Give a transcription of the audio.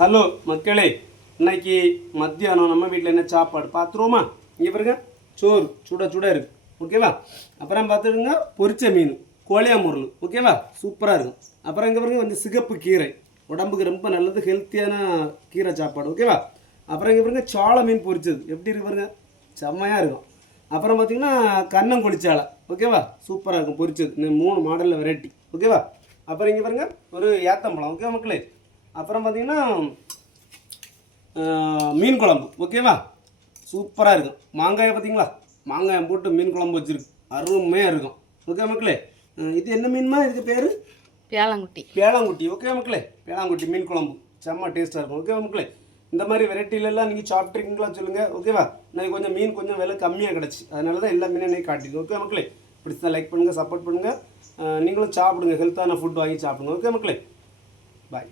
Hello மக்களே, இன்னைக்கு மத்தியானம் நம்ம வீட்டில் என்ன சாப்பாடு பார்த்துருவோமா? இங்கே பாருங்க, சோறு சுட சுட இருக்குது, ஓகேவா? அப்புறம் பார்த்துருங்க பொரிச்ச மீன், கோழியா முருள், ஓகேவா? சூப்பராக இருக்கும். அப்புறம் இங்கே பாருங்க கொஞ்சம் சிகப்பு கீரை, உடம்புக்கு ரொம்ப நல்லது, ஹெல்த்தியான கீரை சாப்பாடு, ஓகேவா? அப்புறம் இங்கே பாருங்க சோள மீன் பொரிச்சது, எப்படி இருக்கு பாருங்க, செம்மையாக இருக்கும். அப்புறம் பார்த்தீங்கன்னா கண்ணங்கொழிச்சாலை, ஓகேவா? சூப்பராக இருக்கும் பொரிச்சது. இன்னும் 3 மாடலில் வெரைட்டி, ஓகேவா? அப்புறம் இங்கே பாருங்க ஒரு ஏத்தம்பழம், ஓகேவா மக்களே? அப்புறம் பார்த்தீங்கன்னா மீன் குழம்பு, ஓகேவா? சூப்பராக இருக்கும். மாங்காயை பார்த்தீங்களா, மாங்காயம் போட்டு மீன் குழம்பு வச்சுருக்கு, அருமையாக இருக்கும், ஓகே மக்களே? இது என்ன மீன்மா? இதுக்கு பேர் பேளாங்குட்டி. பேளாங்குட்டி, ஓகே மக்களே? பேளாங்குட்டி மீன் குழம்பு செம்ம டேஸ்ட்டாக இருக்கும், ஓகேவா மக்களே? இந்த மாதிரி வெரைட்டிலெல்லாம் நீங்கள் சாப்பிட்ருக்கீங்களா சொல்லுங்கள், ஓகேவா? இன்னைக்கு கொஞ்சம் மீன் கொஞ்சம் விலை கம்மியாக கிடச்சி, அதனால தான் எல்லா மீனையும் காட்டிடுது, ஓகே மக்களே? பிடிச்சா லைக் பண்ணுங்கள், சப்போர்ட் பண்ணுங்கள். நீங்களும் சாப்பிடுங்க, ஹெல்த்தான ஃபுட் வாங்கி சாப்பிடுங்க, ஓகே மக்களே? பாய்.